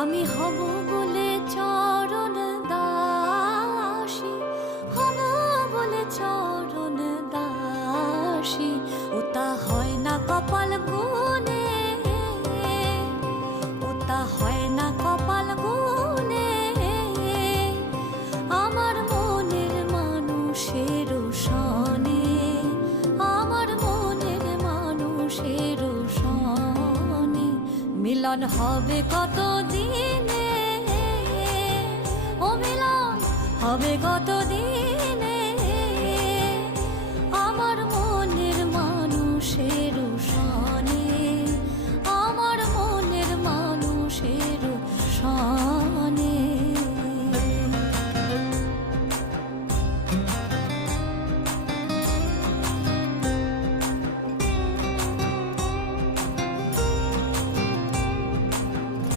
আমি হব বলে চরণ দাসী, হব বলে চরণ দাসী। ওটা হয় না কপাল গুনে, ওটা হয় না কপাল গুনে। আমার মনের মানুষের সনে, আমার মনের মানুষের সনে মিলন হবে কত দিনে, ও মিলন হবে কত দিনে। আমার মনের মানুষের